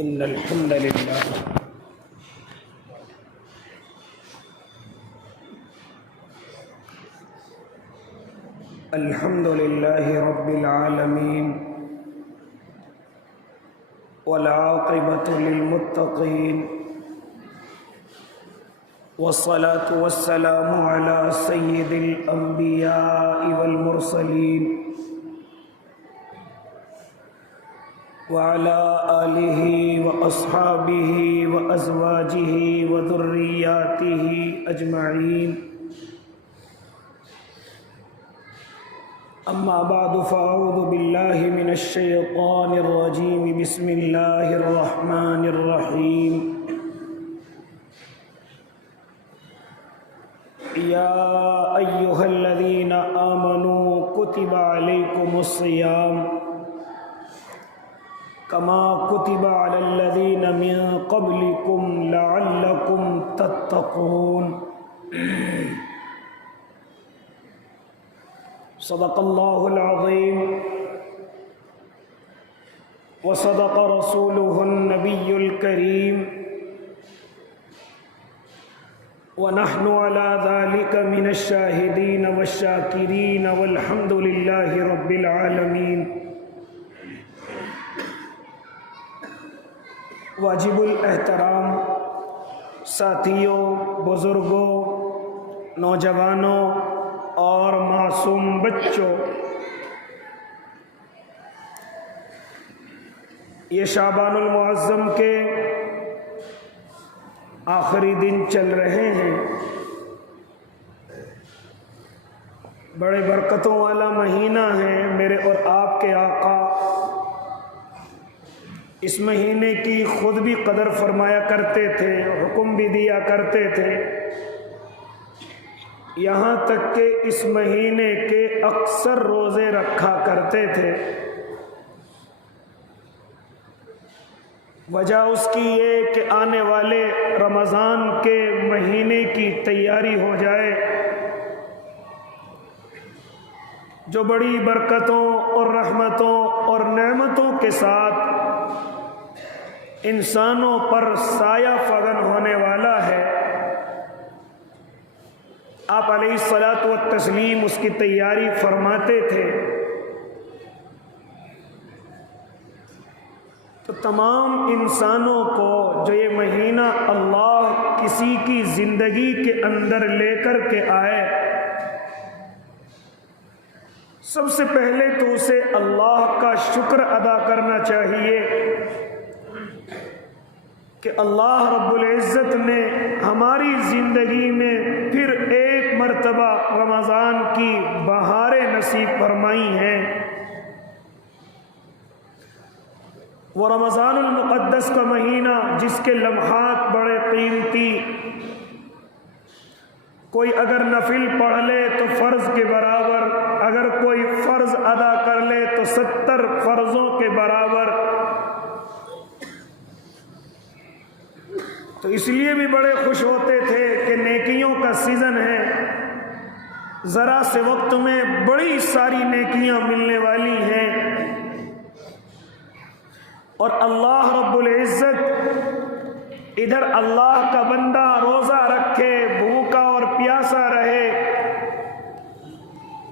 إن الحمد لله رب العالمين والعاقبة للمتقين والصلاة والسلام على سيد الأنبياء والمرسلين وعلى آله وأصحابه وأزواجه وذرياته أجمعين أما بعد فأعوذ بالله من الشيطان الرجيم بسم الله الرحمن الرحيم يا أيها الذين آمنوا كتب عليكم الصيام كما كتب على الذين من قبلكم لعلكم تتقون صدق الله العظيم وصدق رسوله النبي الكريم ونحن على ذلك من الشاهدين والشاكرين والحمد لله رب العالمين واجب الاحترام ساتھیوں، بزرگوں، نوجوانوں اور معصوم بچوں، یہ شعبان المعظم کے آخری دن چل رہے ہیں۔ بڑے برکتوں والا مہینہ ہے۔ میرے اور آپ کے آقا اس مہینے کی خود بھی قدر فرمایا کرتے تھے، حکم بھی دیا کرتے تھے، یہاں تک کہ اس مہینے کے اکثر روزے رکھا کرتے تھے۔ وجہ اس کی یہ کہ آنے والے رمضان کے مہینے کی تیاری ہو جائے، جو بڑی برکتوں اور رحمتوں اور نعمتوں کے ساتھ انسانوں پر سایہ فغن ہونے والا ہے۔ آپ علیہ الصلاۃ والتسلیم اس کی تیاری فرماتے تھے۔ تو تمام انسانوں کو جو یہ مہینہ اللہ کسی کی زندگی کے اندر لے کر کے آئے، سب سے پہلے تو اسے اللہ کا شکر ادا کرنا چاہیے کہ اللہ رب العزت نے ہماری زندگی میں پھر ایک مرتبہ رمضان کی بہاریں نصیب فرمائی ہیں۔ وہ رمضان المقدس کا مہینہ جس کے لمحات بڑے قیمتی، کوئی اگر نفل پڑھ لے تو فرض کے برابر، اگر کوئی فرض ادا کر لے تو 70 فرضوں کے برابر، تو اس لیے بھی بڑے خوش ہوتے تھے کہ نیکیوں کا سیزن ہے، ذرا سے وقت میں بڑی ساری نیکیاں ملنے والی ہیں، اور اللہ رب العزت ادھر اللہ کا بندہ روزہ رکھے، بھوکا اور پیاسا رہے،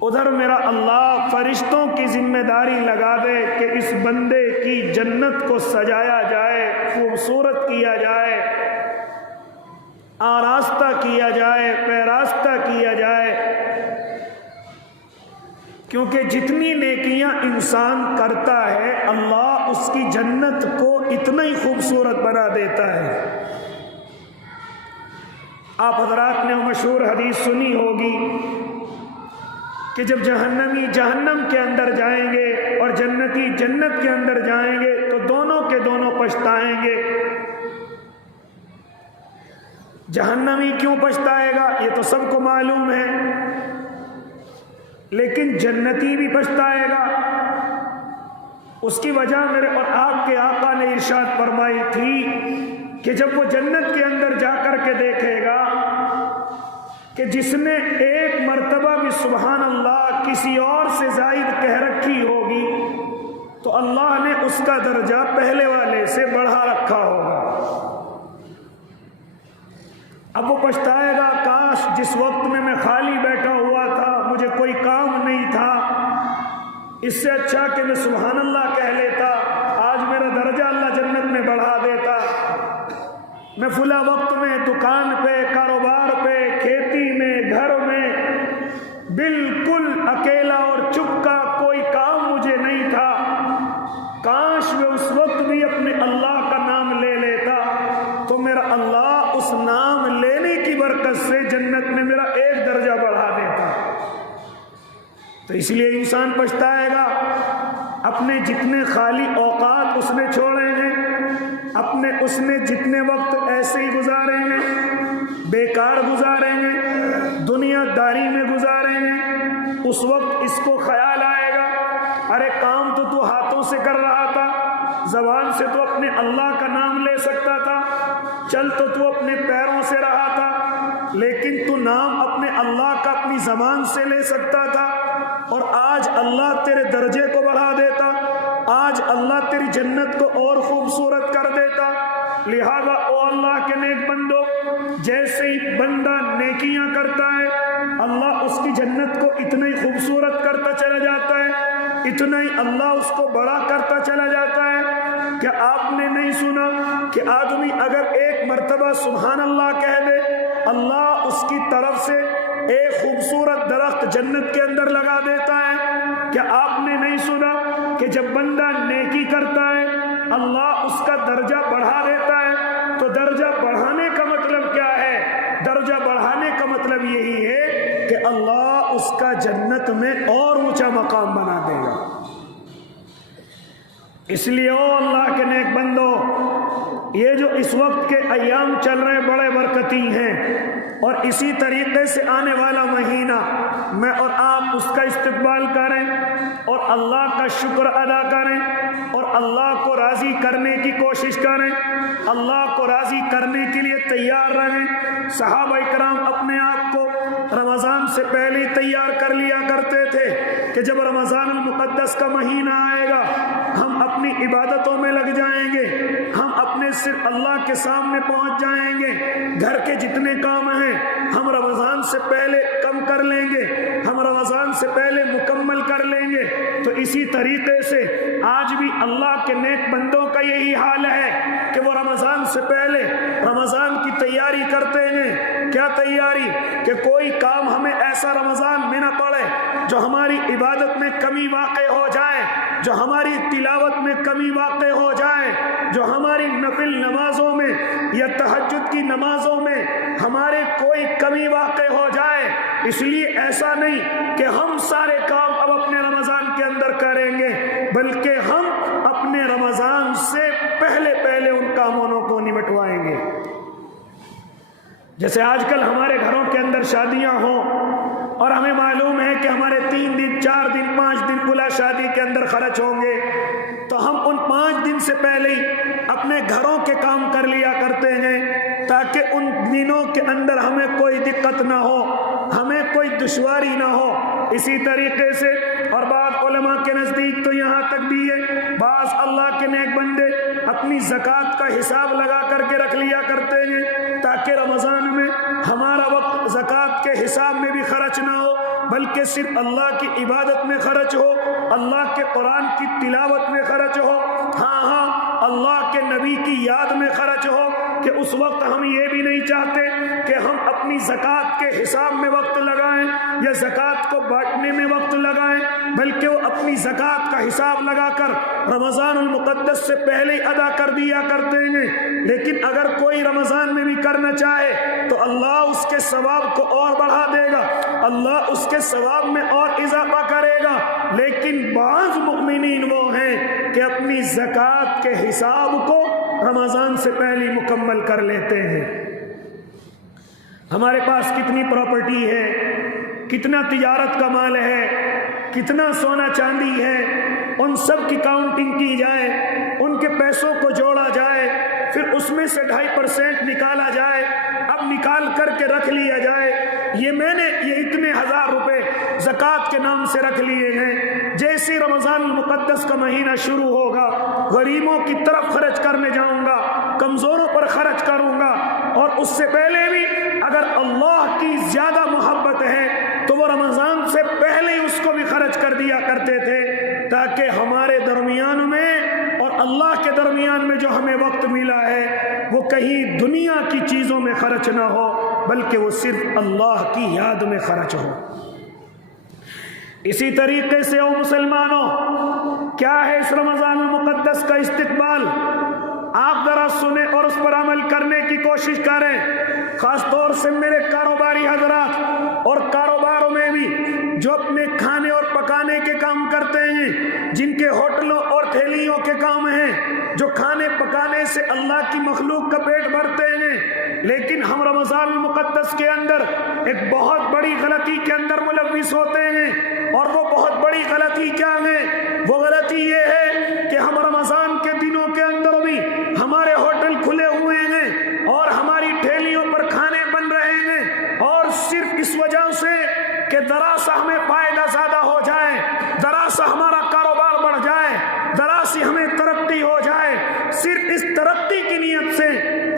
ادھر میرا اللہ فرشتوں کی ذمہ داری لگا دے کہ اس بندے کی جنت کو سجایا جائے، خوبصورت کیا جائے، آراستہ کیا جائے، پیراستہ کیا جائے، کیونکہ جتنی نیکیاں انسان کرتا ہے اللہ اس کی جنت کو اتنا ہی خوبصورت بنا دیتا ہے۔ آپ حضرات نے مشہور حدیث سنی ہوگی کہ جب جہنمی جہنم کے اندر جائیں گے اور جنتی جنت کے اندر جائیں گے تو دونوں کے دونوں پچھتائیں گے۔ جہنمی کیوں پچھتائے گا یہ تو سب کو معلوم ہے، لیکن جنتی بھی پچھتائے گا۔ اس کی وجہ میرے اور آپ کے آقا نے ارشاد فرمائی تھی کہ جب وہ جنت کے اندر جا کر کے دیکھے گا کہ جس نے ایک مرتبہ بھی سبحان اللہ کسی اور سے زائد کہہ رکھی ہوگی تو اللہ نے اس کا درجہ پہلے والے سے بڑھا رکھا ہوگا۔ اب وہ پچھتائے گا، کاش جس وقت میں خالی بیٹھا ہوا تھا، مجھے کوئی کام نہیں تھا، اس سے اچھا کہ میں سبحان اللہ کہہ لیتا، آج میرا درجہ اللہ جنت میں بڑھا دیتا۔ میں فلاں وقت میں دکان پہ، کاروبار پہ، کھیتی میں، گھر میں بالکل اکیلا اور چپ کا، کوئی کام مجھے نہیں تھا، کاش میں اس وقت بھی اپنے اللہ کا نام لے لیتا تو میرا اللہ اس نام لینے کی برکت سے جنت میں میرا ایک درجہ بڑھا دیتا۔ تو اس لیے انسان پچھتائے گا، اپنے جتنے خالی اوقات اس نے چھوڑے ہیں، اس نے جتنے وقت ایسے ہی گزارے ہیں، بیکار گزارے ہیں، دنیا داری میں گزارے ہیں، اس وقت اس کو خیال آئے گا، ارے کام تو ہاتھوں سے کر رہا تھا، زبان سے تو اپنے اللہ کا نام لے سکتا تھا، چل تو اپنے پیروں سے رہا تھا، لیکن تو نام اپنے اللہ کا اپنی زبان سے لے سکتا تھا، اور آج اللہ تیرے درجے کو بڑھا دیتا، آج اللہ تیری جنت کو اور خوبصورت کر دیتا۔ لہذا او اللہ کے نیک بندو، جیسے ہی بندہ نیکیاں کرتا ہے، اللہ اس کی جنت کو اتنا ہی خوبصورت کرتا چلا جاتا ہے، اتنا ہی اللہ اس کو بڑا کرتا چلا جاتا ہے۔ کیا آپ نے نہیں سنا کہ آدمی اگر ایک مرتبہ سبحان اللہ کہہ دے، اللہ اس کی طرف سے ایک خوبصورت درخت جنت کے اندر لگا دیتا ہے؟ کیا آپ نے نہیں سنا کہ جب بندہ نیکی کرتا ہے اللہ اس کا درجہ بڑھا دیتا ہے؟ تو درجہ بڑھانے کا مطلب کیا ہے؟ درجہ بڑھانے کا مطلب یہی ہے کہ اللہ اس کا جنت میں اور اونچا مقام بنا دے گا۔ اس لیے او اللہ کے نیک بندو، یہ جو اس وقت کے ایام چل رہے بڑے برکتی ہیں، اور اسی طریقے سے آنے والا مہینہ میں اور آپ اس کا استقبال کریں اور اللہ کا شکر ادا کریں اور اللہ کو راضی کرنے کی کوشش کریں، اللہ کو راضی کرنے کے لیے تیار رہیں۔ صحابہ کرام اپنے آپ کو رمضان سے پہلے تیار کر لیا کرتے تھے کہ جب رمضان المقدس کا مہینہ آئے گا ہم اپنی عبادتوں میں لگ جائیں گے، ہم اپنے صرف اللہ کے سامنے پہنچ جائیں گے، گھر کے جتنے کام ہیں ہم رمضان سے پہلے کم کر لیں گے، ہم رمضان سے پہلے مکمل کر لیں گے۔ تو اسی طریقے سے آج بھی اللہ کے نیک بندوں کا یہی حال ہے کہ وہ رمضان سے پہلے رمضان کی تیاری کرتے ہیں۔ کیا تیاری؟ کہ کوئی کام ہمیں ایسا رمضان میں نہ پڑے جو ہماری عبادت میں کمی واقع ہو جائے، جو ہماری تلاوت میں کمی واقع ہو جائے، جو ہماری نفل نمازوں میں یا تہجد کی نمازوں میں ہمارے کوئی کمی واقع ہو جائے۔ اس لیے ایسا نہیں کہ ہم سارے کام اب اپنے رمضان کے اندر کریں گے، بلکہ ہم اپنے رمضان سے پہلے ان کاموں کو نمٹوائیں گے۔ جیسے آج کل ہمارے گھروں کے اندر شادیاں ہوں اور ہمیں معلوم ہے کہ ہمارے 3 دن 4 دن 5 دن کلا شادی کے اندر خرچ ہوں گے، تو ہم ان 5 دن سے پہلے ہی اپنے گھروں کے کام کر لیا کرتے ہیں تاکہ ان دنوں کے اندر ہمیں کوئی دقت نہ ہو، ہمیں کوئی دشواری نہ ہو۔ اسی طریقے سے اور بعض علماء کے نزدیک تو یہاں تک بھی ہے، بعض اللہ کے نیک بندے اپنی زکوٰۃ کا حساب لگا کر کے رکھ لیا کرتے ہیں تاکہ رمضان میں ہمارا وقت زکوٰۃ کے حساب میں بھی خرچ نہ ہو، بلکہ صرف اللہ کی عبادت میں خرچ ہو، اللہ کے قرآن کی تلاوت میں خرچ ہو، ہاں اللہ کے نبی کی یاد میں خرچ ہو۔ کہ اس وقت ہم یہ بھی نہیں چاہتے کہ ہم اپنی زکوٰۃ کے حساب میں وقت لگائیں یا زکوٰۃ کو بانٹنے میں وقت لگائیں، بلکہ وہ اپنی زکوٰۃ کا حساب لگا کر رمضان المقدس سے پہلے ہی ادا کر دیا کرتے ہیں۔ لیکن اگر کوئی رمضان میں بھی کرنا چاہے تو اللہ اس کے ثواب کو اور بڑھا دے گا، اللہ اس کے ثواب میں اور اضافہ کرے گا۔ لیکن بعض مؤمنین وہ ہیں کہ اپنی زکوٰۃ کے حساب کو رمضان سے پہلے مکمل کر لیتے ہیں۔ ہمارے پاس کتنی پراپرٹی ہے، کتنا تجارت کا مال ہے، کتنا سونا چاندی ہے، ان سب کی کاؤنٹنگ کی جائے، ان کے پیسوں کو جوڑا جائے، پھر اس میں سے 2.5% نکالا جائے، اب نکال کر کے رکھ لیا جائے یہ میں نے یہ اتنے ہزار روپے زکوٰۃ کے نام سے رکھ لیے ہیں۔ جیسے رمضان المقدس المقدس کا مہینہ شروع ہوگا، غریبوں کی طرف خرچ کرنے جاؤں گا، کمزوروں پر خرچ کروں گا، اور اس سے پہلے بھی اگر اللہ کی زیادہ محبت ہے تو وہ رمضان سے پہلے ہی اس کو بھی خرچ کر دیا کرتے تھے، تاکہ ہمارے درمیان میں اور اللہ کے درمیان میں جو ہمیں وقت ملا ہے وہ کہیں دنیا کی چیزوں میں خرچ نہ ہو، بلکہ وہ صرف اللہ کی یاد میں خرچ ہو۔ اسی طریقے سے او مسلمانوں، کیا ہے اس رمضان المقدس کا استقبال؟ آپ ذرا سنیں اور اس پر عمل کرنے کی کوشش کریں، خاص طور سے میرے کاروباری حضرات، اور کاروباروں میں بھی جو اپنے کھانے اور پکانے کے کام کرتے ہیں، جن کے ہوٹلوں اور ٹھیلیوں کے کام ہیں، جو کھانے پکانے سے اللہ کی مخلوق کا پیٹ بھرتے ہیں، لیکن ہم رمضان المقدس کے اندر ایک بہت بڑی غلطی کے اندر ملوث ہوتے ہیں، اور وہ بہت بڑی غلطی کیا ہے؟ وہ غلطی یہ ہے کہ ہم رمضان کے دنوں کے اندر بھی ہمارے ہوٹل کھلے ہوئے ہیں اور ہماری ٹھیلیوں پر کھانے بن رہے ہیں، اور صرف اس وجہ سے کہ ذرا سا ہمیں فائدہ زیادہ ہو جائے، ذرا سا ہمارا کاروبار بڑھ جائے، ذرا سی ہمیں ترقی ہو جائے، صرف اس ترقی کی نیت سے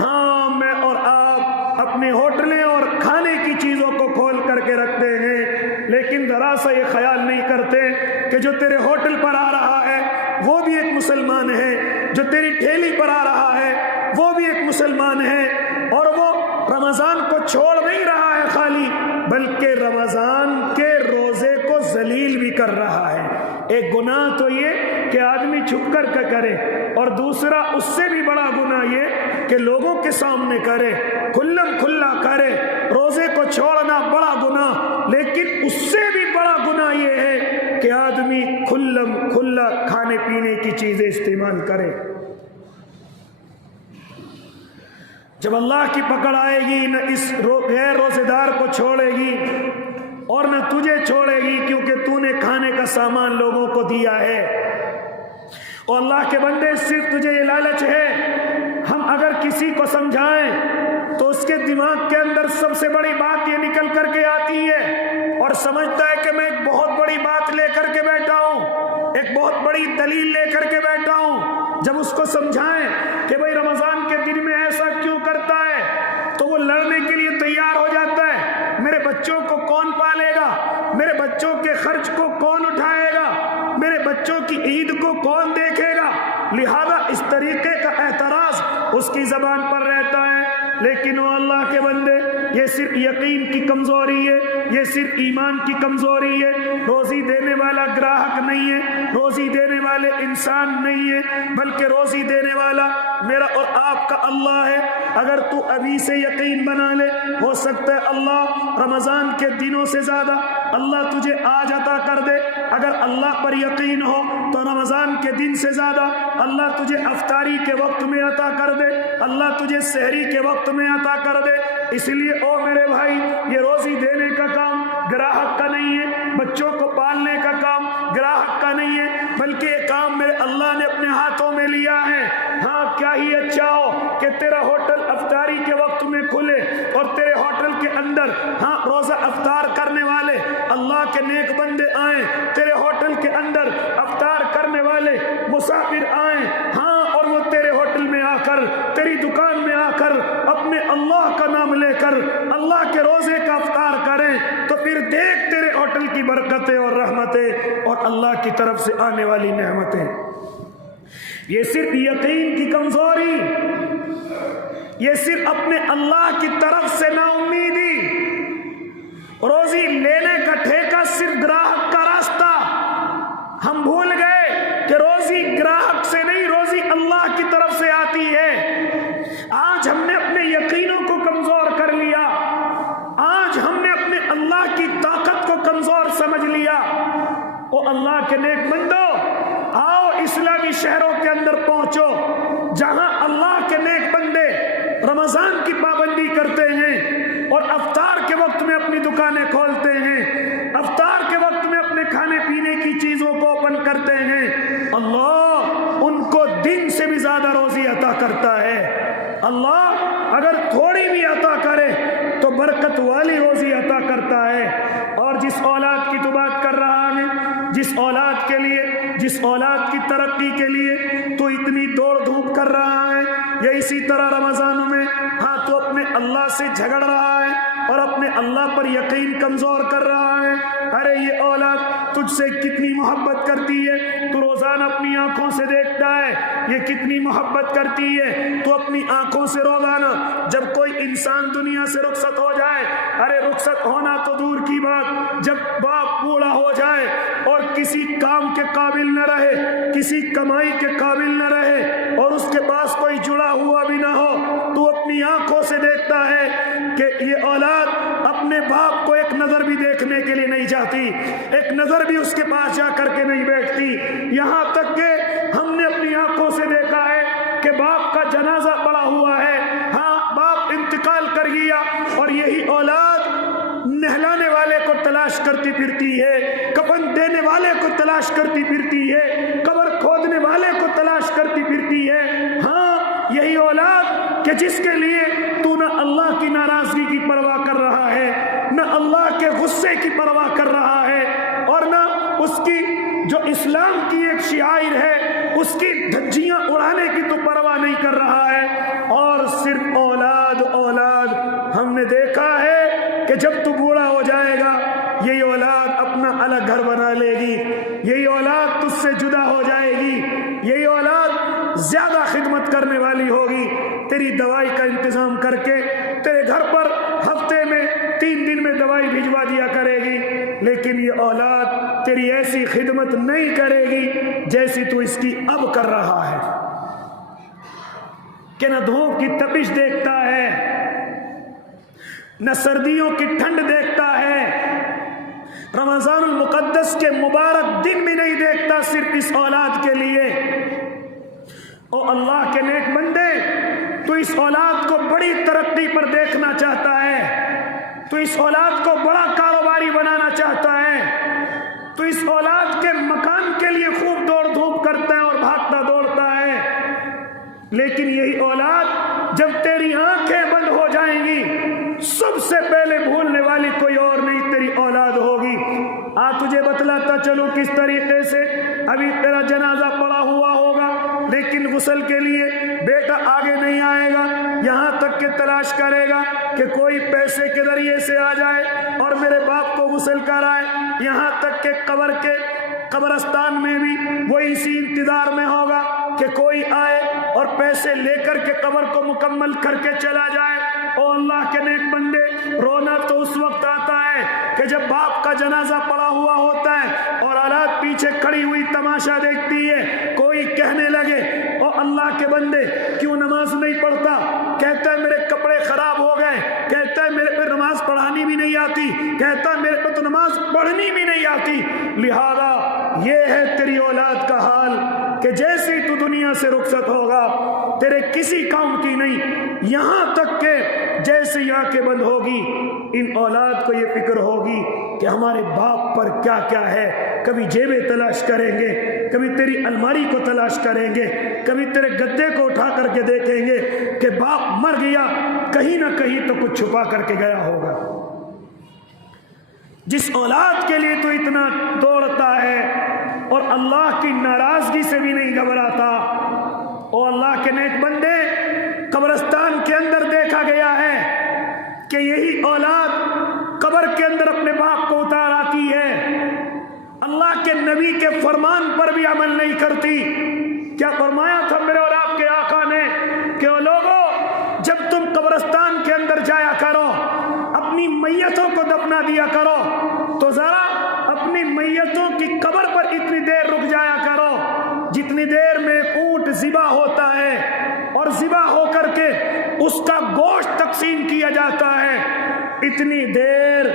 ہاں میں اور آپ اپنے ہوٹلیں اور کھانے کی چیزوں کو کھول کر کے رکھتے ہیں، لیکن ذرا سا یہ خیال نہیں کرتے کہ جو تیرے ہوٹل پر آ رہا ہے وہ بھی ایک مسلمان ہے، جو تیری ٹھیلی پر آ رہا ہے وہ بھی ایک مسلمان ہے، اور وہ رمضان کو چھوڑ نہیں رہا ہے خالی، بلکہ رمضان کے روزے کو ذلیل بھی کر رہا ہے۔ ایک گناہ تو یہ کہ آدمی چھپ کر کے کرے، اور دوسرا اس سے بھی بڑا گناہ یہ کہ لوگوں کے سامنے کرے، کھلم کھلا کرے۔ روزے کو چھوڑنا بڑا گناہ، لیکن اس سے بھی بڑا گناہ یہ ہے کہ آدمی کھلم کھلا کھانے پینے کی چیزیں استعمال کرے۔ جب اللہ کی پکڑ آئے گی، نہ اس غیر روزے دار کو چھوڑے گی اور نہ تجھے چھوڑے گی، کیونکہ تو نے کھانے کا سامان لوگوں کو دیا ہے۔ اور اللہ کے بندے، صرف تجھے یہ لالچ ہے، ہم اگر کسی کو سمجھائیں تو اس کے دماغ کے اندر سب سے بڑی بات یہ نکل کر کے آتی ہے، اور سمجھتا ہے کہ میں ایک بہت بڑی بات لے کر کے بیٹھا ہوں، ایک بہت بڑی دلیل لے کر کے بیٹھا ہوں۔ جب اس کو سمجھائیں کہ بھئی رمضان کے دن میں ایسا کیوں کرتا ہے، تو وہ لڑنے کے لیے تیار ہو جاتا ہے۔ میرے بچوں کو کون پالے گا، میرے بچوں کے خرچ کو کون اٹھائے گا، میرے بچوں کی عید کو کون دیکھے گا، لہذا اس طریقے کا اعتراض اس کی زبان پر رہتا ہے۔ لیکن وہ اللہ کے بندے، یہ صرف یقین کی کمزوری ہے، یہ صرف ایمان کی کمزوری ہے۔ روزی دینے والا گراہک نہیں ہے، روزی دینے والے انسان نہیں ہے، بلکہ روزی دینے والا میرا اور آپ کا اللہ ہے۔ اگر تو ابھی سے یقین بنا لے، ہو سکتا ہے اللہ رمضان کے دنوں سے زیادہ اللہ تجھے آج عطا کر دے۔ اگر اللہ پر یقین ہو تو رمضان کے دن سے زیادہ اللہ تجھے افطاری کے وقت میں عطا کر دے، اللہ تجھے سحری کے وقت میں عطا کر دے۔ اس لیے او میرے بھائی، یہ روزی دینے کا کام گراہک کا نہیں ہے، بچوں کو پالنے کا کام گراہک کا نہیں ہے، بلکہ یہ کام میرے اللہ نے اپنے ہاتھوں میں لیا ہے۔ ہاں، کیا ہی اچھا ہو کہ تیرا ہوٹل افطاری کے وقت میں کھلے، اور تیرے ہوٹل کے اندر ہاں روزہ افطار کرنے والے اللہ کے نیک بندے آئیں، تیرے ہوٹل کے اندر افطار کرنے والے مسافر آئیں، ہاں، اور وہ تیرے ہوٹل میں آ کر، تیری دکان میں آ کر اپنے اللہ کا نام لے کر اللہ کے روزے کا افطار کریں، تو پھر دیکھ تیرے ہوٹل کی برکتیں اور رحمتیں اور اللہ کی طرف سے آنے والی نعمتیں۔ یہ صرف یقین کی کمزوری، یہ صرف اپنے اللہ کی طرف سے نا امیدی، روزی لینے کا ٹھیکہ صرف گراہک کا راستہ۔ ہم بھول گئے کہ روزی گراہک سے نہیں، روزی اللہ کی طرف سے آتی ہے۔ آج ہم نے اپنے یقینوں کو کمزور کر لیا، آج ہم نے اپنے اللہ کی طاقت کو کمزور سمجھ لیا۔ او اللہ کے نیک بندو، آؤ اسلامی شہروں کے اندر پہنچو، جہاں اللہ کے نیک بندے رمضان کی پابندی کرتے ہیں اور افطار کے وقت میں اپنی دکانیں کھولتے ہیں، افطار کے وقت میں اپنے کھانے پینے کی چیزوں کو اوپن کرتے ہیں، اللہ ان کو دن سے بھی زیادہ روزی عطا کرتا ہے۔ اللہ اگر تھوڑی بھی عطا کرے تو برکت والی روزی عطا کرتا ہے۔ اور جس اولاد کی تو بات کر رہا ہے، جس اولاد کے لیے جس اولاد کی ترقی کے لیے تو اتنی دوڑ دھوپ کر رہا ہے، یا اسی طرح رمضان میں ہاں تو اپنے اللہ سے جھگڑ رہا ہے اور اپنے اللہ پر یقین کمزور کر رہا ہے، ارے یہ اولاد تجھ سے کتنی محبت کرتی ہے، تو روزانہ اپنی آنکھوں سے دیکھتا ہے یہ کتنی محبت کرتی ہے، تو اپنی آنکھوں سے روزانہ جب کوئی انسان دنیا سے رخصت ہو جائے، ارے رخصت ہونا تو دور کی بات، جب باپ بوڑھا ہو جائے اور کسی کام کے قابل نہ رہے، کسی کمائی کے قابل نہ رہے اور اس کے پاس کوئی جڑا ہوا بھی نہ ہو، تو اپنی آنکھوں سے دیکھتا ہے کہ یہ اولاد اپنے باپ کو ایک نظر بھی دیکھنے کے لیے نہیں چاہتی، ایک نظر بھی اس کے پاس جا کر کے نہیں بیٹھتی، یہاں تک کہ ہم نے اپنی آنکھوں سے دیکھا ہے کہ باپ کا جنازہ پڑا ہوا ہے، ہاں باپ انتقال کر گیا اور یہی اولاد نہلانے والے کو تلاش کرتی پھرتی ہے، کفن دینے والے کو تلاش کرتی پھرتی ہے، قبر کھودنے والے کو تلاش کرتی پھرتی ہے، ہاں یہی اولاد کہ جس کے لیے تو نہ اللہ کی ناراضگی کی پرواہ کر رہا ہے، نہ اللہ کے غصے کی پرواہ کر رہا ہے، اور نہ اس کی جو اسلام کی ایک شعائر ہے اس کی دھجیاں اڑانے کی تو پرواہ نہیں کر رہا ہے، اور صرف اولاد اولاد۔ ہم نے دیکھا ہے کہ جب تو بوڑھا ہو جائے گا یہی اولاد اپنا الگ گھر بنا لے گی، یہی اولاد تجھ سے جدا ہو جائے گی، یہی اولاد زیادہ خدمت کرنے والی ہوگی، تیری دوائی کا انتظام کر کے تیرے گھر پر ہفتے میں 3 دن میں دوائی بھجوا دیا کرے گی، لیکن یہ اولاد تیری ایسی خدمت نہیں کرے گی جیسی تو اس کی اب کر رہا ہے، کہ نہ دھوپ کی تپش دیکھتا ہے، نہ سردیوں کی ٹھنڈ دیکھتا ہے، رمضان المقدس کے مبارک دن بھی نہیں دیکھتا صرف اس اولاد کے لیے۔ او اللہ کے نیک بندے، تو اس اولاد کو بڑی ترقی پر دیکھنا چاہتا ہے، تو اس اولاد کو بڑا کاروباری بنانا چاہتا ہے، تو اس اولاد کے مکان کے لیے خوب دوڑ دھوپ کرتا ہے اور بھاگتا دوڑتا ہے، لیکن یہی اولاد جب تیری آنکھیں بند ہو جائیں گی سب سے پہلے بھولنے والی کوئی اور نہیں تیری اولاد ہوگی۔ تجھے بتلاتا چلو کس طریقے سے، ابھی تیرا جنازہ پڑا ہوا ہوگا لیکن غسل کے لیے بیٹا آگے نہیں آئے گا، یہاں تک کہ تلاش کرے گا کہ کوئی پیسے کے ذریعے سے آ جائے اور میرے باپ کو غسل کرائے، یہاں تک کہ قبر کے قبرستان میں بھی وہ اسی انتظار میں ہوگا کہ کوئی آئے اور پیسے لے کر کے قبر کو مکمل کر کے چلا جائے۔ او اللہ کے نیک بندے، رونا تو اس وقت آتا ہے کہ جب باپ کا جنازہ پڑا ہوا ہوتا ہے اور اولاد پیچھے کھڑی ہوئی تماشا دیکھتی ہے، کوئی کہنے لگے او اللہ کے بندے کیوں نماز نہیں پڑھتا، کہتا ہے میرے کپڑے خراب ہو گئے، کہتا ہے میرے پہ نماز پڑھانی بھی نہیں آتی، کہتا ہے میرے پہ تو نماز پڑھنی بھی نہیں آتی۔ لہذا یہ ہے تیری اولاد کا حال کہ جیسے تو دنیا سے رخصت ہوگا تیرے کسی کام کی نہیں، یہاں تک کہ جیسے ہی آنکھیں بند ہوگی ان اولاد کو یہ فکر ہوگی کہ ہمارے باپ پر کیا کیا ہے، کبھی جیبیں تلاش کریں گے، کبھی تیری الماری کو تلاش کریں گے، کبھی تیرے گدے کو اٹھا کر کے دیکھیں گے کہ باپ مر گیا، کہیں نہ کہیں تو کچھ چھپا کر کے گیا ہوگا۔ جس اولاد کے لیے تو اتنا دوڑتا ہے اور اللہ کی ناراضگی سے بھی نہیں گھبراتا، او اللہ کے نیک بندے، قبرستان کے اندر دیکھا گیا ہے کہ یہی اولاد قبر کے اندر اپنے باپ کو اتار آتی ہے، اللہ کے نبی کے فرمان پر بھی عمل نہیں کرتی۔ کیا فرمایا تھا میرے اور آپ کے آقا نے کہ او لوگوں، جب تم قبرستان کے اندر جایا کرو، اپنی میتوں کو دفنا دیا کرو، تو ذرا اپنی میتوں کی قبر پر اتنی دیر رک جایا کرو جتنی دیر میں اونٹ ذبح ہوتا ہے اور ذبح ہو کر کے اس کا گوشت تقسیم کیا جاتا ہے، اتنی دیر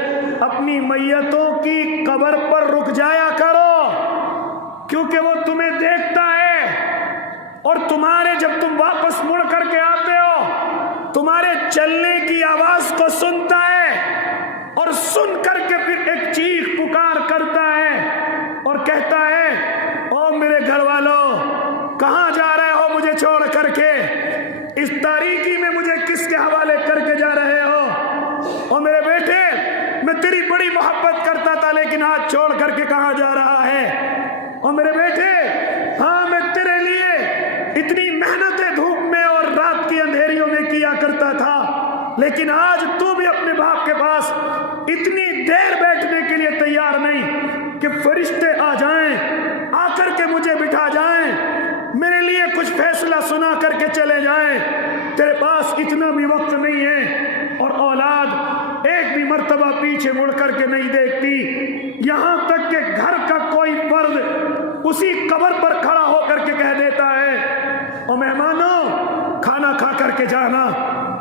اپنی میتوں کی قبر پر رک جایا کرو، کیونکہ وہ تمہیں دیکھتا ہے اور تمہارے جب تم واپس مڑ کر کے آتے ہو تمہارے چلنے کی آواز کو سنتا ہے اور سن کر کے پھر ایک چیخ پکار کرتا ہے اور کہتا ہے او میرے گھر والوں، کہاں جا رہے ہو مجھے چھوڑ کر کے، اس تاریکی میں مجھے کس کے حوالے کر کے جا رہے ہو، اور میرے بیٹے میں تیری بڑی محبت کرتا تھا لیکن آج چھوڑ کر کے کہاں جا رہا ہے، اور میرے بیٹے لیکن آج تو بھی اپنے باپ کے پاس اتنی دیر بیٹھنے کے لیے تیار نہیں کہ فرشتے آ جائیں، آ کر کے مجھے بٹھا جائیں، میرے لیے کچھ فیصلہ سنا کر کے چلے جائیں۔ تیرے پاس اتنا بھی وقت نہیں ہے، اور اولاد ایک بھی مرتبہ پیچھے مڑ کر کے نہیں دیکھتی، یہاں تک کہ گھر کا کوئی فرد اسی قبر پر کھڑا ہو کر کے کہہ دیتا ہے او مہمانوں کھانا کھا کر کے جانا،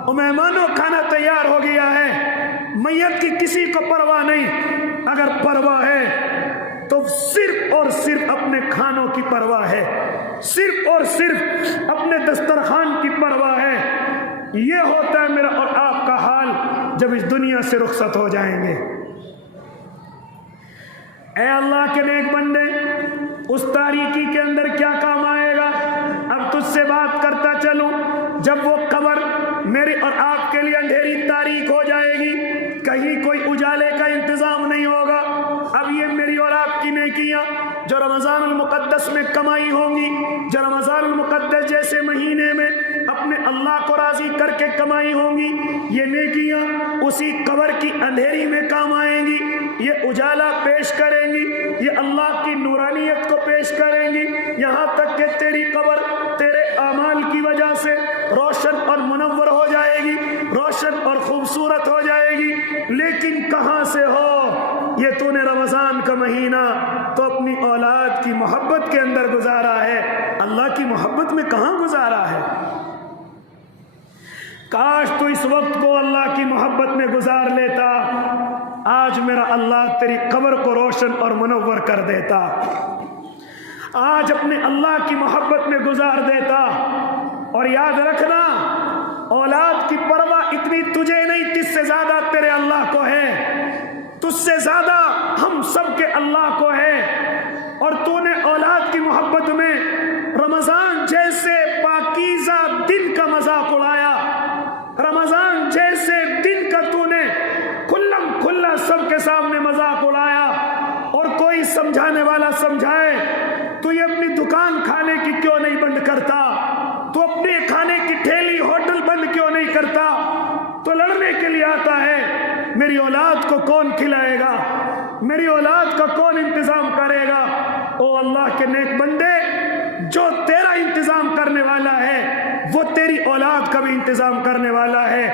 او مہمانوں کھانا تیار ہو گیا ہے۔ میت کی کسی کو پرواہ نہیں، اگر پرواہ ہے تو صرف اور صرف اپنے کھانوں کی پرواہ ہے، صرف اور صرف اپنے دسترخوان کی پرواہ ہے۔ یہ ہوتا ہے میرا اور آپ کا حال جب اس دنیا سے رخصت ہو جائیں گے۔ اے اللہ کے نیک بندے، اس تاریکی کے اندر کیا کام آئے گا؟ اب تجھ سے بات کرتا چلوں، جب وہ قبر میری اور آپ کے لیے اندھیری تاریک ہو جائے گی، کہیں کوئی اجالے کا انتظام نہیں ہوگا۔ اب یہ میری اور آپ کی نیکیاں جو رمضان المقدس میں کمائی ہوں گی، جو رمضان المقدس جیسے مہینے میں اپنے اللہ کو راضی کر کے کمائی ہوں گی، یہ نیکیاں اسی قبر کی اندھیری میں کام آئیں گی، یہ اجالا پیش کریں گی، یہ اللہ کی نورانیت کو پیش کریں گی، یہاں تک کہ تیری قبر تیرے اعمال کی وجہ سے روشن اور منور ہو جائے گی، روشن اور خوبصورت ہو جائے گی۔ لیکن کہاں سے ہو؟ یہ تو نے رمضان کا مہینہ تو اپنی اولاد کی محبت کے اندر گزارا ہے، اللہ کی محبت میں کہاں گزارا ہے؟ کاش تو اس وقت کو اللہ کی محبت میں گزار لیتا، آج میرا اللہ تیری قبر کو روشن اور منور کر دیتا، آج اپنے اللہ کی محبت میں گزار دیتا۔ اور یاد رکھنا، اولاد کی پرواہ اتنی تجھے نہیں، تجھ سے زیادہ تیرے اللہ کو ہے، تجھ سے زیادہ ہم سب کے اللہ کو ہے۔ اور تو نے اولاد کی محبت میں رمضان جیسے پاکیزہ دن کا مذاق اڑایا، رمضان جیسے دن کا تو نے کھلم کھلا سب کے سامنے مذاق اڑایا۔ اور کوئی سمجھانے والا سمجھائے، تو یہ اپنی دکان کھانے کی کیوں نہیں بند کرتا؟ تو اپنے کھانے کی ٹھیلی ہوٹل بند کیوں نہیں کرتا؟ تو لڑنے کے لیے آتا ہے، میری اولاد کو کون کھلائے گا؟ میری اولاد کا کون انتظام کرے گا؟ او اللہ کے نیک بندے، جو تیرا انتظام کرنے والا ہے وہ تیری اولاد کا بھی انتظام کرنے والا ہے،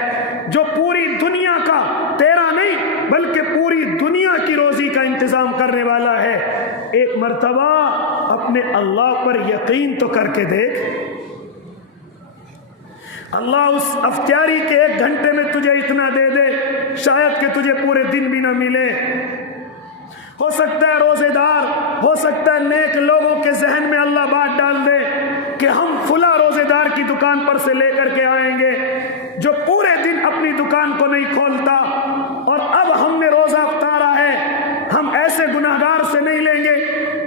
جو پوری دنیا کا، تیرا نہیں بلکہ پوری دنیا کی روزی کا انتظام کرنے والا ہے۔ ایک مرتبہ اپنے اللہ پر یقین تو کر کے دیکھ، اللہ اس افطاری کے 1 گھنٹے میں تجھے اتنا دے دے، شاید کہ تجھے پورے دن بھی نہ ملے۔ ہو سکتا ہے روزے دار، ہو سکتا ہے نیک لوگوں کے ذہن میں اللہ بات ڈال دے کہ ہم فلاں روزے دار کی دکان پر سے لے کر کے آئیں گے جو پورے دن اپنی دکان کو نہیں کھولتا، اور اب ہم نے روزہ افطارا ہے، ہم ایسے گناہگار سے نہیں لیں گے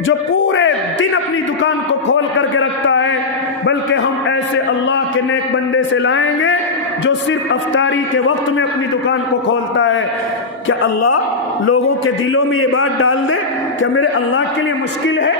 جو پورے دن اپنی دکان کو کھول کر کے رکھتا ہے، بلکہ ہم ایسے اللہ کے نیک بندے سے لائیں گے جو صرف افطاری کے وقت میں اپنی دکان کو کھولتا ہے۔ کیا اللہ لوگوں کے دلوں میں یہ بات ڈال دے کیا میرے اللہ کے لیے مشکل ہے؟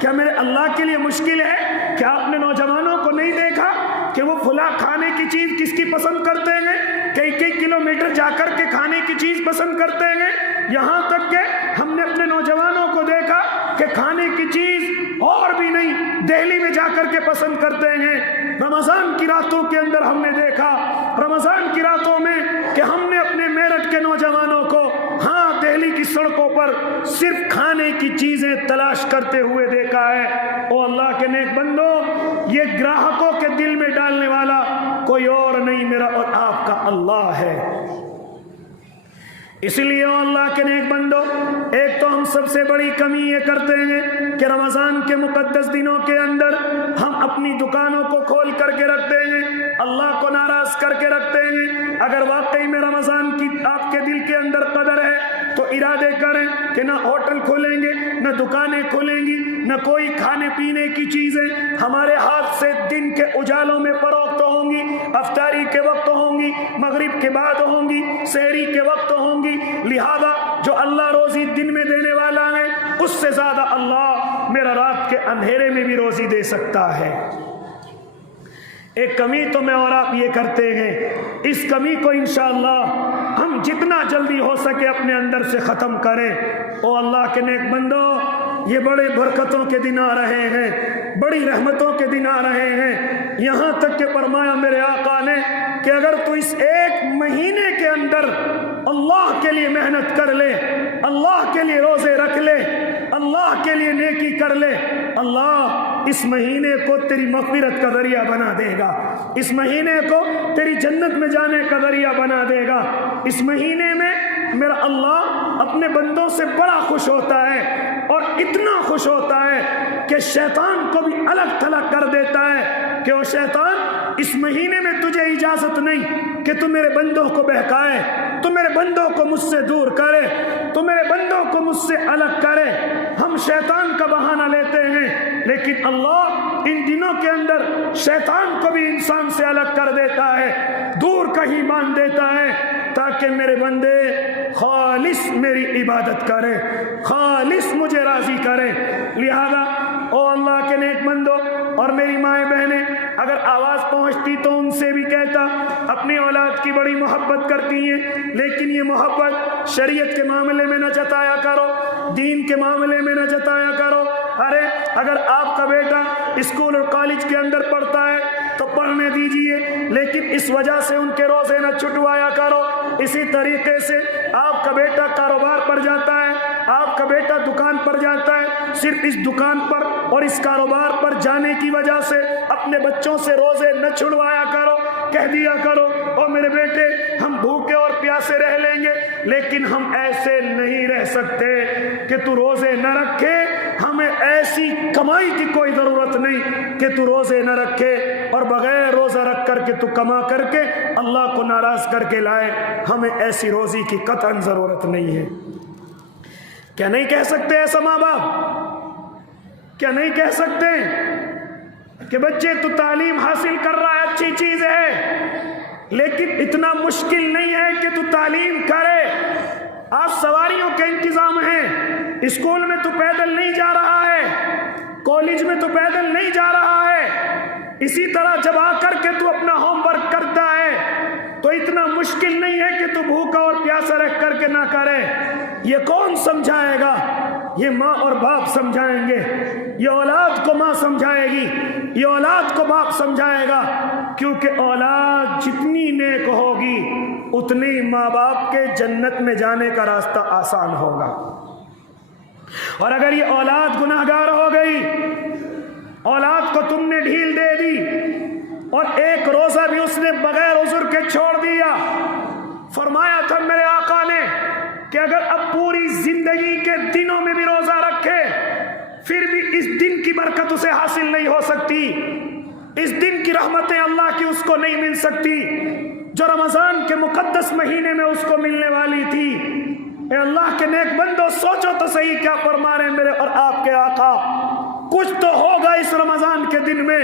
کیا میرے اللہ کے لیے مشکل ہے؟ کیا آپ نے نوجوانوں کو نہیں دیکھا کہ وہ فلاں کھانے کی چیز کس کی پسند کرتے ہیں، کئی کلومیٹر جا کر کے کھانے کی چیز پسند کرتے ہیں؟ یہاں تک کہ ہم نے اپنے نوجوانوں کو دیکھا کہ کھانے کی چیز اور بھی نہیں، دہلی میں جا کر کے پسند کرتے ہیں۔ رمضان کی راتوں کے اندر ہم نے دیکھا، رمضان کی راتوں میں، کہ ہم نے اپنے میرٹھ کے نوجوانوں کو دہلی کی سڑکوں پر صرف کھانے کی چیزیں تلاش کرتے ہوئے دیکھا ہے۔ او اللہ کے نیک بندو، یہ گراہکوں کے دل میں ڈالنے والا کوئی اور نہیں، میرا اور آپ کا اللہ ہے۔ اس لیے اللہ کے نیک بندو، ایک تو ہم سب سے بڑی کمی یہ کرتے ہیں کہ رمضان کے مقدس دنوں کے اندر ہم اپنی دکانوں کو کھول کر کے رکھتے ہیں، اللہ کو ناراض کر کے رکھتے ہیں۔ اگر واقعی میں رمضان کی آپ کے دل کے اندر قدر ہے تو ارادے کریں کہ نہ ہوٹل کھولیں گے، نہ دکانیں کھولیں گی، نہ کوئی کھانے پینے کی چیزیں ہمارے ہاتھ سے دن کے اجالوں میں فروخت ہوں گی، افطاری کے وقت ہوں گی، مغرب کے بعد ہوں گی، سحری کے وقت ہوں گی۔ لہذا جو اللہ روزی دن میں دینے والا ہے، اس سے زیادہ اللہ میرا رات کے اندھیرے میں بھی روزی دے سکتا ہے۔ ایک کمی تو میں اور آپ یہ کرتے ہیں، اس کمی کو انشاءاللہ ہم جتنا جلدی ہو سکے اپنے اندر سے ختم کریں۔ او اللہ کے نیک بندو، یہ بڑے برکتوں کے دن آ رہے ہیں، بڑی رحمتوں کے دن آ رہے ہیں، یہاں تک کہ فرمایا میرے آقا نے کہ اگر تو اس ایک مہینے کے اندر اللہ کے لیے محنت کر لے، اللہ کے لیے روزے رکھ لے، اللہ کے لیے نیکی کر لے، اللہ اس مہینے کو تیری مغفرت کا ذریعہ بنا دے گا، اس مہینے کو تیری جنت میں جانے کا ذریعہ بنا دے گا۔ اس مہینے میں میرا اللہ اپنے بندوں سے بڑا خوش ہوتا ہے، اور اتنا خوش ہوتا ہے کہ شیطان کو بھی الگ تھلگ کر دیتا ہے کہ وہ شیطان، اس مہینے میں تجھے اجازت نہیں کہ تو میرے بندوں کو بہکائے، تو میرے بندوں کو مجھ سے دور کرے، تو میرے بندوں کو مجھ سے الگ کرے۔ ہم شیطان کا بہانہ لیتے ہیں، لیکن اللہ ان دنوں کے اندر شیطان کو بھی انسان سے الگ کر دیتا ہے، دور کہیں باندھ دیتا ہے، تاکہ میرے بندے خالص میری عبادت کریں، خالص مجھے راضی کریں۔ لہذا او اللہ کے نیک بندو اور میری مائیں بہنیں، اگر آواز پہنچتی تو ان سے بھی کہتا، اپنی اولاد کی بڑی محبت کرتی ہیں، لیکن یہ محبت شریعت کے معاملے میں نہ جتایا کرو، دین کے معاملے میں نہ جتایا کرو۔ ارے اگر آپ کا بیٹا اسکول اور کالج کے اندر پڑھتا ہے تو پڑھنے دیجئے، لیکن اس وجہ سے ان کے روزے نہ چھٹوایا کرو۔ اسی طریقے سے آپ کا بیٹا کاروبار پر جاتا ہے، آپ کا بیٹا دکان پر جاتا ہے، صرف اس دکان پر اور اس کاروبار پر جانے کی وجہ سے اپنے بچوں سے روزے نہ چھڑوایا کرو۔ کہہ دیا کرو، او میرے بیٹے ہم بھوکے اور پیاسے رہ لیں گے، لیکن ہم ایسے نہیں رہ سکتے کہ تو روزے نہ رکھے، ہمیں ایسی کمائی کی کوئی ضرورت نہیں کہ تو روزے نہ رکھے، اور بغیر روزہ رکھ کر کے تو کما کر کے اللہ کو ناراض کر کے لائے، ہمیں ایسی روزی کی قطعاً ضرورت نہیں ہے۔ کیا نہیں کہہ سکتے ایسا ماں باپ؟ کیا نہیں کہہ سکتے کہ بچے تو تعلیم حاصل کر رہا ہے، اچھی چیز ہے، لیکن اتنا مشکل نہیں ہے کہ تو تعلیم کرے۔ آج سواریوں کے انتظام ہیں، اسکول میں تو پیدل نہیں جا رہا ہے، کالج میں تو پیدل نہیں جا رہا ہے، اسی طرح جب آ کر کے تو اپنا ہوم ورک کرتا ہے تو اتنا مشکل نہیں ہے کہ تو بھوکا اور پیاسا رہ کر کے نہ کرے۔ یہ کون سمجھائے گا؟ یہ ماں اور باپ سمجھائیں گے، یہ اولاد کو ماں سمجھائے گی، یہ اولاد کو باپ سمجھائے گا، کیونکہ اولاد جتنی نیک ہوگی اتنی ماں باپ کے جنت میں جانے کا راستہ آسان ہوگا۔ اور اگر یہ اولاد گناہگار ہو گئی، اولاد کو تم نے ڈھیل دے دی اور ایک روزہ بھی اس نے بغیر عذر کے چھوڑ دیا، فرمایا تھا میرے آقا نے کہ اگر اب پوری زندگی کے دنوں میں بھی روزہ رکھے پھر بھی اس دن کی برکت اسے حاصل نہیں ہو سکتی، اس دن کی رحمتیں اللہ کی اس کو نہیں مل سکتی جو رمضان کے مقدس مہینے میں اس کو ملنے والی تھی۔ اے اللہ کے نیک بندو، سوچو تو صحیح کیا فرما رہے ہیں میرے اور آپ کے آقا۔ کچھ تو ہوگا اس رمضان کے دن میں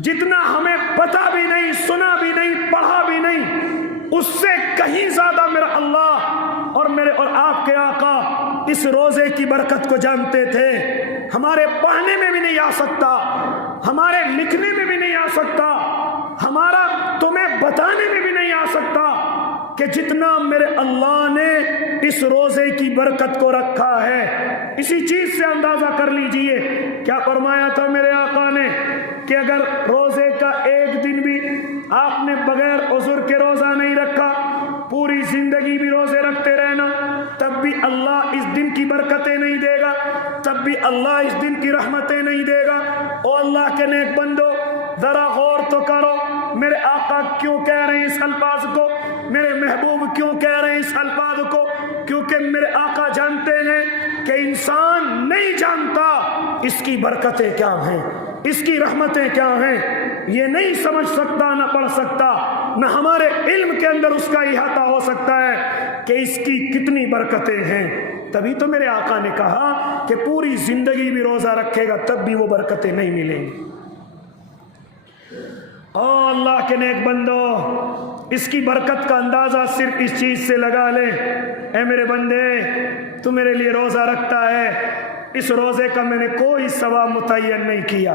جتنا ہمیں پتا بھی نہیں، سنا بھی نہیں، پڑھا بھی نہیں، اس سے کہیں زیادہ میرا اللہ اور میرے اور آپ کے آقا اس روزے کی برکت کو جانتے تھے۔ ہمارے پڑھنے میں بھی نہیں آ سکتا، ہمارے لکھنے میں بھی نہیں آ سکتا، ہمارا تمہیں بتانے میں بھی نہیں آ سکتا کہ جتنا میرے اللہ نے اس روزے کی برکت کو رکھا ہے۔ اسی چیز سے اندازہ کر لیجئے کیا فرمایا تھا میرے آقا نے کہ اگر روزے کا ایک دن بھی آپ نے بغیر عذر کے روزہ نہیں رکھا، پوری زندگی بھی روزے رکھتے رہنا، تب بھی اللہ اس دن کی برکتیں نہیں دے گا، تب بھی اللہ اس دن کی رحمتیں نہیں دے گا۔ او اللہ کے نیک بندو، ذرا غور تو کرو، میرے آقا کیوں کہہ رہے ہیں اس الفاظ کو، میرے محبوب کیوں کہہ رہے ہیں اس الفاظ کو؟ کیونکہ میرے آقا جانتے ہیں کہ انسان نہیں جانتا اس کی برکتیں کیا ہیں، اس کی رحمتیں کیا ہیں، یہ نہیں سمجھ سکتا، نہ پڑھ سکتا، نہ ہمارے علم کے اندر اس کا احاطہ ہو سکتا ہے کہ اس کی کتنی برکتیں ہیں۔ تبھی تو میرے آقا نے کہا کہ پوری زندگی بھی روزہ رکھے گا تب بھی وہ برکتیں نہیں ملیں گی۔ او اللہ کے نیک بندو، اس کی برکت کا اندازہ صرف اس چیز سے لگا لے، اے میرے بندے تو میرے لیے روزہ رکھتا ہے، اس روزے کا میں نے کوئی ثواب متعین نہیں کیا،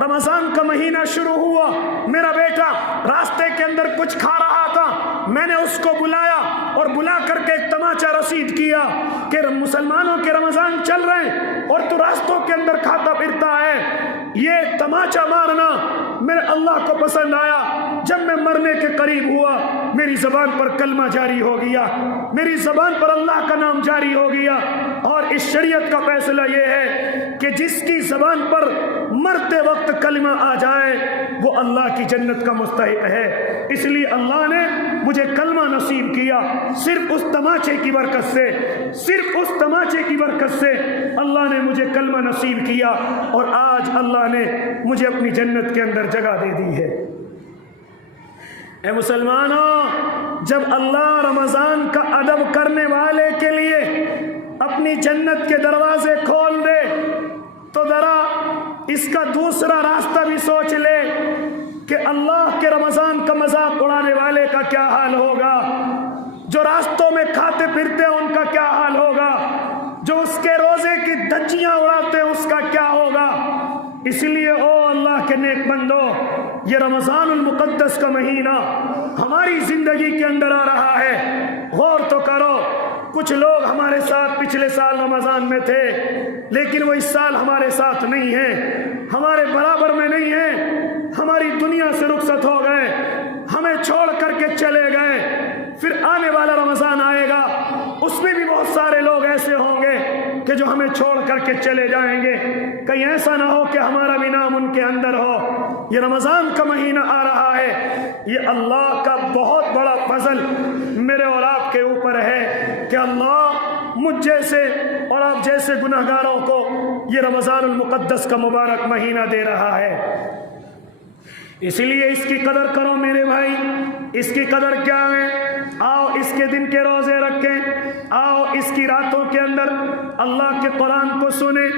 رمضان کا مہینہ شروع ہوا، میرا بیٹا راستے کے اندر کچھ کھا رہا تھا، میں نے اس کو بلایا اور بلا کر کے ایک تماچا رسید کیا کہ مسلمانوں کے رمضان چل رہے ہیں اور تو راستوں کے اندر کھاتا پھرتا ہے۔ یہ تماچا مارنا میرے اللہ کو پسند آیا۔ جب میں مرنے کے قریب ہوا، میری زبان پر کلمہ جاری ہو گیا، میری زبان پر اللہ کا نام جاری ہو گیا، اور اس شریعت کا فیصلہ یہ ہے کہ جس کی زبان پر مرتے وقت کلمہ آ جائے وہ اللہ کی جنت کا مستحق ہے۔ اس لیے اللہ نے مجھے کلمہ نصیب کیا صرف اس تماچے کی برکت سے، صرف اس تماچے کی برکت سے اللہ نے مجھے کلمہ نصیب کیا، اور آج اللہ نے مجھے اپنی جنت کے اندر جگہ دے دی ہے۔ اے مسلمانوں، جب اللہ رمضان کا ادب کرنے والے کے لیے اپنی جنت کے دروازے کھول دے تو ذرا اس کا دوسرا راستہ بھی سوچ لے کہ اللہ کے رمضان کا مذاق اڑانے والے کا کیا حال ہوگا، جو راستوں میں کھاتے پھرتے ہیں ان کا کیا حال ہوگا، جو اس کے روزے کی دھجیاں اڑاتے ہیں اس کا کیا ہوگا۔ اس لیے او اللہ کے نیک بندو، یہ رمضان المقدس کا مہینہ ہماری زندگی کے اندر آ رہا ہے، غور تو کرو۔ کچھ لوگ ہمارے ساتھ پچھلے سال رمضان میں تھے لیکن وہ اس سال ہمارے ساتھ نہیں ہیں، ہمارے برابر میں نہیں ہیں، ہماری دنیا سے رخصت ہو گئے، ہمیں چھوڑ کر کے چلے گئے۔ پھر آنے والا رمضان آئے گا، اس میں بھی بہت سارے لوگ ایسے ہوں گے کہ جو ہمیں چھوڑ کر کے چلے جائیں گے۔ کہیں ایسا نہ ہو کہ ہمارا بھی نام ان کے اندر ہو۔ یہ رمضان کا مہینہ آ رہا ہے، یہ اللہ کا بہت بڑا فضل میرے اور آپ کے اوپر ہے کہ اللہ مجھ جیسے اور آپ جیسے گناہگاروں کو یہ رمضان المقدس کا مبارک مہینہ دے رہا ہے۔ اس لیے اس کی قدر کرو میرے بھائی۔ اس کی قدر کیا ہے؟ آؤ اس کے دن کے روزے رکھیں، آؤ اس کی راتوں کے اندر اللہ کے قرآن کو سنیں،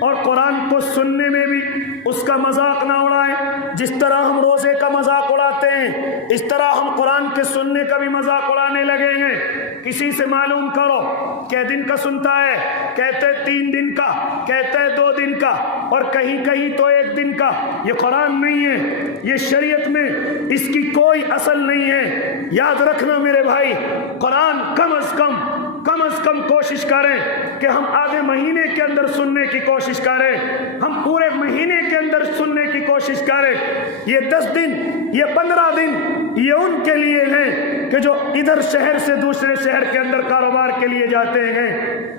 اور قرآن کو سننے میں بھی اس کا مذاق نہ اڑائیں۔ جس طرح ہم روزے کا مذاق اڑاتے ہیں اس طرح ہم قرآن کے سننے کا بھی مذاق اڑانے لگیں گے۔ کسی سے معلوم کرو کہ دن کا سنتا ہے، کہتے 3 دن کا، کہتے 2 دن کا، اور کہیں کہیں تو 1 دن کا۔ یہ قرآن نہیں ہے، یہ شریعت میں اس کی کوئی اصل نہیں ہے۔ یاد رکھنا میرے بھائی، قرآن کم از کم کوشش کریں کہ ہم آدھے مہینے کے اندر سننے کی کوشش کریں، ہم پورے مہینے کے اندر سننے کی کوشش کریں۔ یہ 10 دن، یہ 15 دن یہ ان کے لیے ہیں کہ جو ادھر شہر سے دوسرے شہر کے اندر کاروبار کے لیے جاتے ہیں،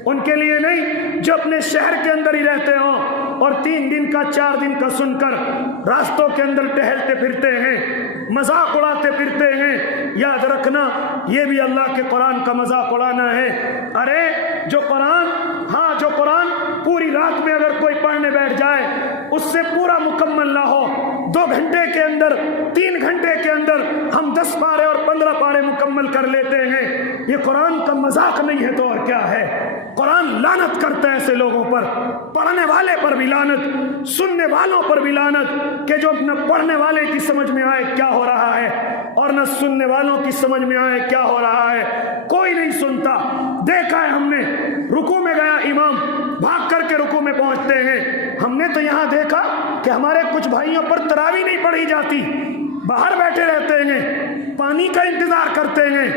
ان کے لیے نہیں جو اپنے شہر کے اندر ہی رہتے ہوں اور 3 دن کا 4 دن کا سن کر راستوں کے اندر ٹہلتے پھرتے ہیں، مذاق اڑاتے پھرتے ہیں۔ یاد رکھنا یہ بھی اللہ کے قرآن کا مذاق اڑانا ہے۔ ارے جو قرآن پوری رات میں اگر کوئی پڑھنے بیٹھ جائے اس سے پورا مکمل نہ ہو، 2 گھنٹے کے اندر 3 گھنٹے کے اندر ہم 10 پارے اور 15 پارے مکمل کر لیتے ہیں، یہ قرآن کا مذاق نہیں ہے تو اور کیا ہے؟ قرآن لعنت کرتا ہے ایسے لوگوں پر، پڑھنے والے پر بھی لعنت، سننے والوں پر بھی لعنت، کہ جو نہ پڑھنے والے کی سمجھ میں آئے کیا ہو رہا ہے اور نہ سننے والوں کی سمجھ میں آئے کیا ہو رہا ہے۔ کوئی نہیں سنتا۔ دیکھا ہے ہم نے، رکوع میں گیا امام، بھاگ کر کے رکوع میں پہنچتے ہیں۔ ہم نے تو یہاں دیکھا کہ ہمارے کچھ بھائیوں پر تراویح نہیں پڑھی جاتی، باہر بیٹھے رہتے ہیں، پانی کا انتظار کرتے ہیں،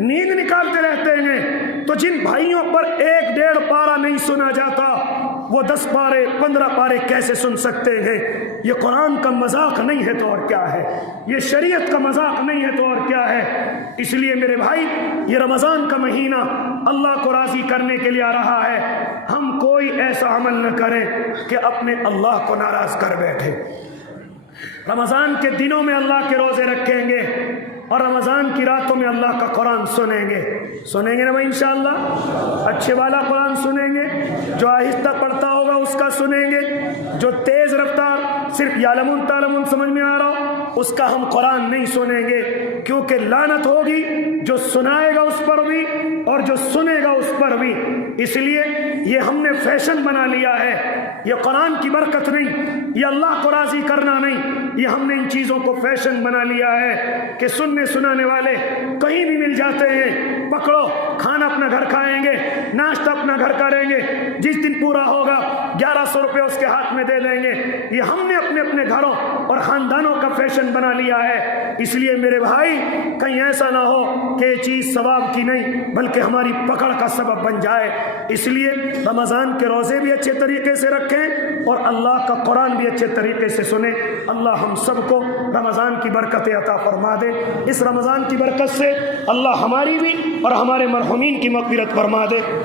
نیند نکالتے رہتے ہیں۔ تو جن بھائیوں پر 1-1.5 پارہ نہیں سنا جاتا وہ 10 پارے 15 پارے کیسے سن سکتے ہیں؟ یہ قرآن کا مذاق نہیں ہے تو اور کیا ہے؟ یہ شریعت کا مذاق نہیں ہے تو اور کیا ہے؟ اس لیے میرے بھائی، یہ رمضان کا مہینہ اللہ کو راضی کرنے کے لیے آ رہا ہے۔ ہم کوئی ایسا عمل نہ کریں کہ اپنے اللہ کو ناراض کر بیٹھے۔ رمضان کے دنوں میں اللہ کے روزے رکھیں گے اور رمضان کی راتوں میں اللہ کا قرآن سنیں گے نا بھائی انشاءاللہ؟ اچھے والا قرآن سنیں گے، جو آہستہ پڑھتا ہوگا اس کا سنیں گے، جو تیز رفتار صرف یعلمون تعلمون سمجھ میں آ رہا ہو اس کا ہم قرآن نہیں سنیں گے، کیونکہ لعنت ہوگی جو سنائے گا اس پر بھی اور جو سنے گا اس پر بھی۔ اس لیے یہ ہم نے فیشن بنا لیا ہے۔ یہ قرآن کی برکت نہیں، یہ اللہ کو راضی کرنا نہیں، یہ ہم نے ان چیزوں کو فیشن بنا لیا ہے کہ سننے سنانے والے کہیں بھی مل جاتے ہیں، پکڑو، کھانا اپنا گھر کھائیں گے، ناشتہ اپنا گھر کریں گے، جس دن پورا ہوگا 1100 روپے اس کے ہاتھ میں دے دیں گے۔ یہ ہم نے اپنے اپنے گھروں اور خاندانوں کا فیشن بنا لیا ہے۔ اس لیے میرے بھائی کہیں ایسا نہ ہو کہ یہ چیز ثواب کی نہیں بلکہ ہماری پکڑ کا سبب بن جائے۔ اس لیے رمضان کے روزے بھی اچھے طریقے سے رکھیں اور اللہ کا قرآن بھی اچھے طریقے سے سنیں۔ اللہ ہم سب کو رمضان کی برکتیں عطا فرما دے۔ اس رمضان کی برکت سے اللہ ہماری بھی اور ہمارے مرحومین کی مغفرت فرما دے۔